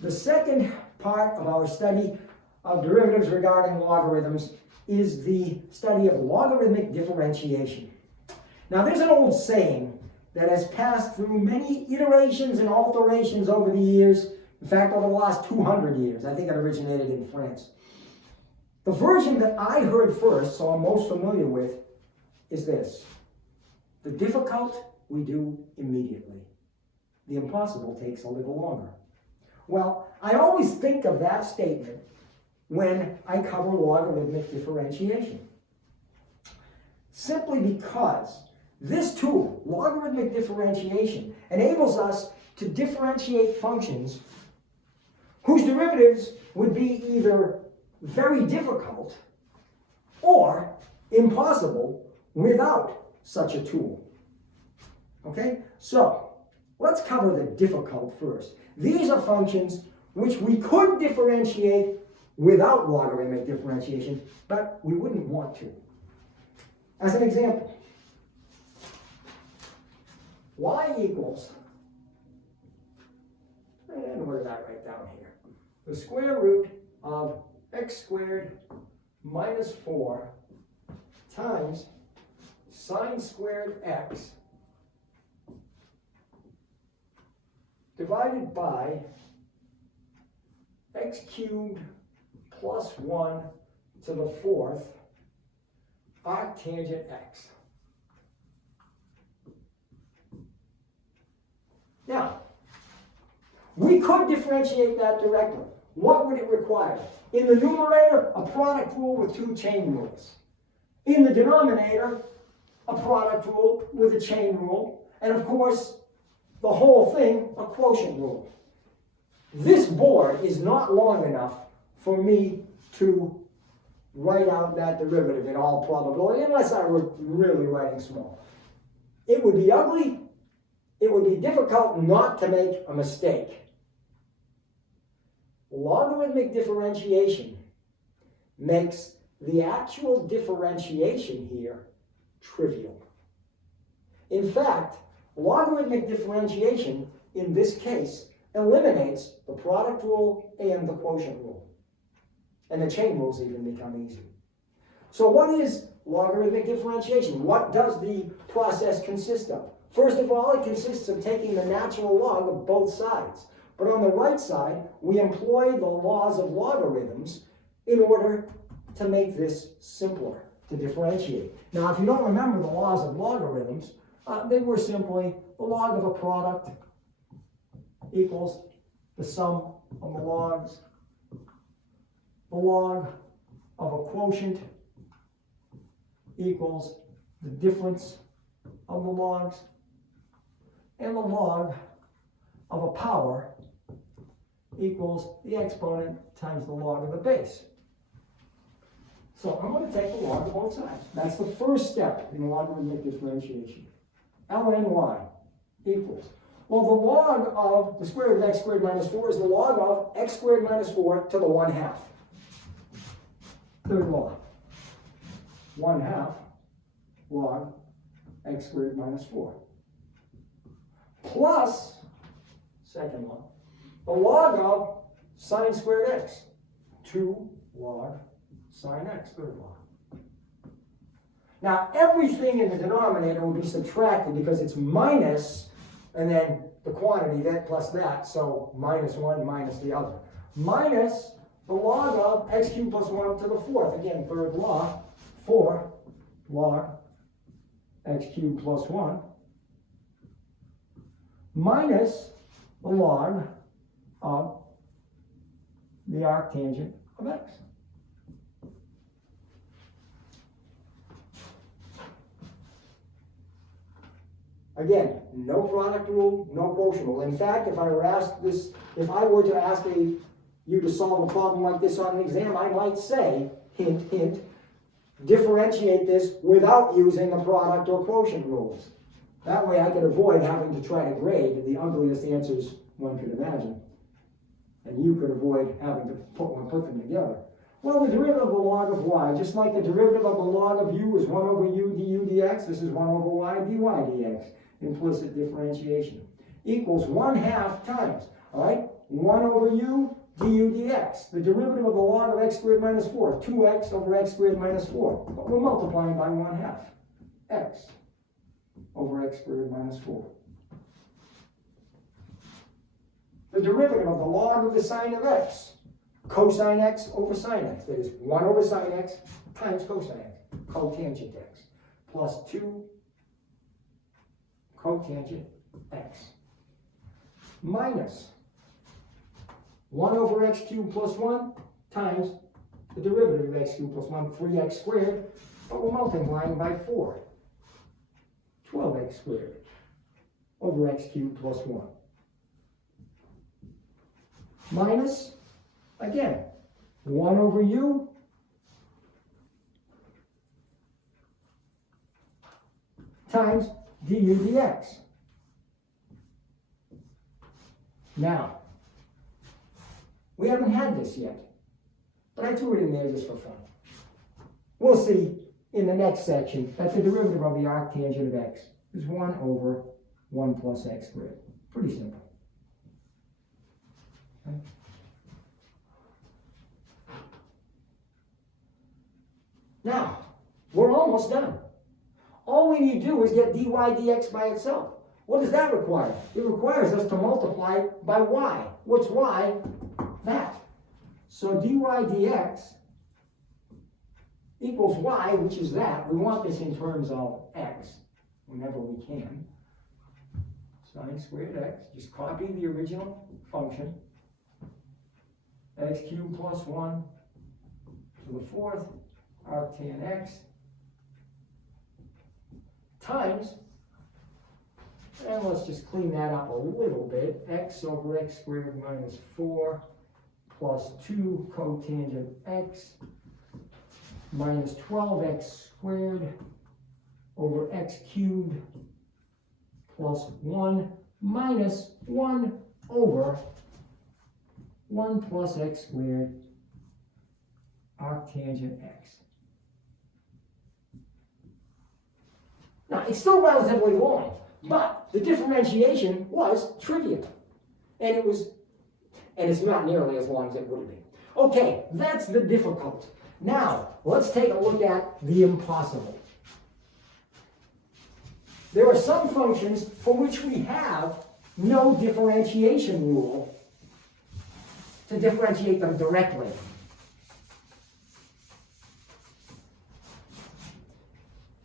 The second part of our study of derivatives regarding logarithms is the study of logarithmic differentiation. Now, there's an old saying that has passed through many iterations and alterations over the years. In fact, over the last 200 years. I think it originated in France. The version that I heard first, so I'm most familiar with, is this: the difficult we do immediately. The impossible takes a little longer. Well, I always think of that statement when I cover logarithmic differentiation. Simply because this tool, logarithmic differentiation, enables us to differentiate functions whose derivatives would be either very difficult or impossible without such a tool. Okay? So, let's cover the difficult first. These are functions which we could differentiate without logarithmic differentiation, but we wouldn't want to. As an example, y equals, and what did I write down here? The square root of x squared minus 4 times sine squared x divided by x cubed plus 1 to the 4th arctangent x. Now, we could differentiate that directly. What would it require? In the numerator, a product rule with two chain rules. In the denominator, a product rule with a chain rule. And of course, the whole thing, a quotient rule. This board is not long enough for me to write out that derivative in all probability, unless I were really writing small. It would be ugly. It would be difficult not to make a mistake. Logarithmic differentiation makes the actual differentiation here trivial. In fact, logarithmic differentiation, in this case, eliminates the product rule and the quotient rule. And the chain rules even become easy. So what is logarithmic differentiation? What does the process consist of? First of all, it consists of taking the natural log of both sides. But on the right side, we employ the laws of logarithms in order to make this simpler to differentiate. Now, if you don't remember the laws of logarithms, they were simply the log of a product equals the sum of the logs. The log of a quotient equals the difference of the logs. And the log of a power equals the exponent times the log of the base. So I'm going to take the log of both sides. That's the first step in logarithmic differentiation. ln equals. Well, the log of the square root of x squared minus 4 is the log of x squared minus 4 to the 1/2. Third law. 1/2 log x squared minus 4. Plus, second law, the log of sine squared x. 2 log sine x, third law. Now, everything in the denominator will be subtracted because it's minus, and then the quantity, that plus that, so minus 1 minus the other. Minus the log of x cubed plus 1 to the 4th. Again, third law, 4 log x cubed plus 1 minus the log of the arctangent of x. Again, no product rule, no quotient rule. In fact, if I were to ask you to solve a problem like this on an exam, I might say, hint, hint, differentiate this without using the product or quotient rules. That way I could avoid having to try to grade the ugliest answers one could imagine. And you could avoid having to put them together. Well, the derivative of the log of y, just like the derivative of the log of u is 1 over u du dx, this is 1 over y dy dx, implicit differentiation, equals 1/2 times, all right? 1 over u du dx. The derivative of the log of x squared minus 4, 2x over x squared minus 4. But we're multiplying by 1/2, x over x squared minus 4. The derivative of the log of the sine of x, cosine x over sine x. That is 1 over sine x times cosine x, cotangent x, plus 2 cotangent x, minus 1 over x cubed plus 1 times the derivative of x cubed plus 1, 3x squared, but we're multiplying by 4, 12x squared over x cubed plus 1. Minus, again, 1 over u times du dx. Now, we haven't had this yet, but I threw it in there just for fun. We'll see in the next section that the derivative of the arctangent of x is 1 over 1 plus x squared. Pretty simple. Okay. Now, we're almost done. All we need to do is get dy dx by itself. What does that require? It requires us to multiply by y. What's y? That. So dy dx equals y, which is that. We want this in terms of x whenever we can. Sine squared x. Just copy the original function. X cubed plus 1 to the 4th arctan x times, and let's just clean that up a little bit, x over x squared minus 4 plus 2 cotangent x minus 12x squared over x cubed plus 1 minus 1 over 1 plus x squared arctangent x. Now, it's still relatively long, but the differentiation was trivial. And it's not nearly as long as it would have been. Okay, that's the difficult. Now, let's take a look at the impossible. There are some functions for which we have no differentiation rule to differentiate them directly.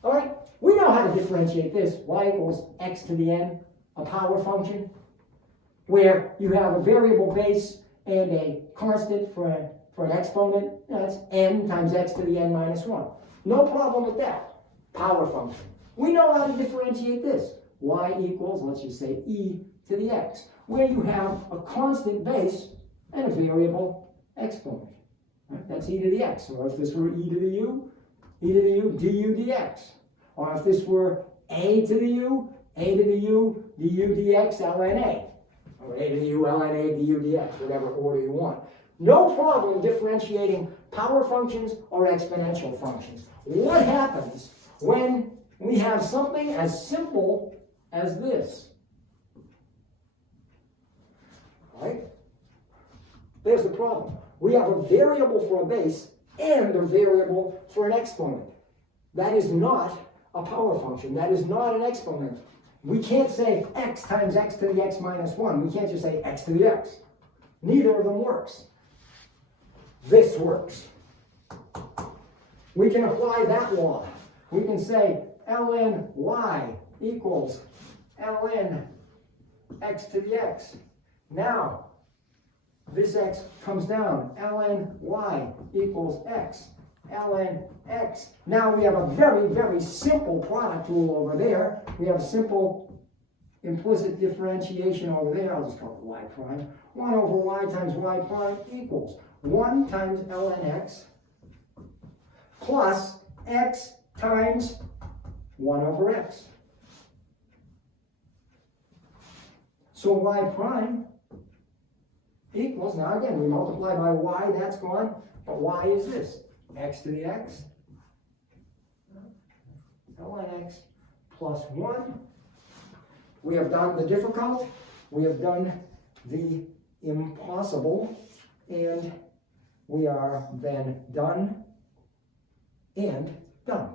All right, we know how to differentiate this. Y equals x to the n, a power function, where you have a variable base and a constant for an exponent. That's n times x to the n minus 1. No problem with that. Power function. We know how to differentiate this. Y equals, let's just say, e to the x, where you have a constant base and a variable exponent. Right? That's e to the x. Or if this were e to the u, du dx. Or if this were a to the u, du dx ln a. Or a to the u, ln a, du dx, whatever order you want. No problem differentiating power functions or exponential functions. What happens when we have something as simple as this? Right? There's the problem. We have a variable for a base and a variable for an exponent. That is not a power function. That is not an exponent. We can't say x times x to the x minus 1. We can't just say x to the x. Neither of them works. This works. We can apply that law. We can say ln y equals ln x to the x. Now, this x comes down. ln y equals x. ln x. Now we have a very, very simple product rule over there. We have a simple implicit differentiation over there. I'll just call it y prime. 1 over y times y prime equals 1 times ln x plus x times 1 over x. So y prime equals, now again, we multiply by y, that's gone, but y is this, x to the x, ln x plus 1. We have done the difficult, we have done the impossible. possible. And we are then done and done.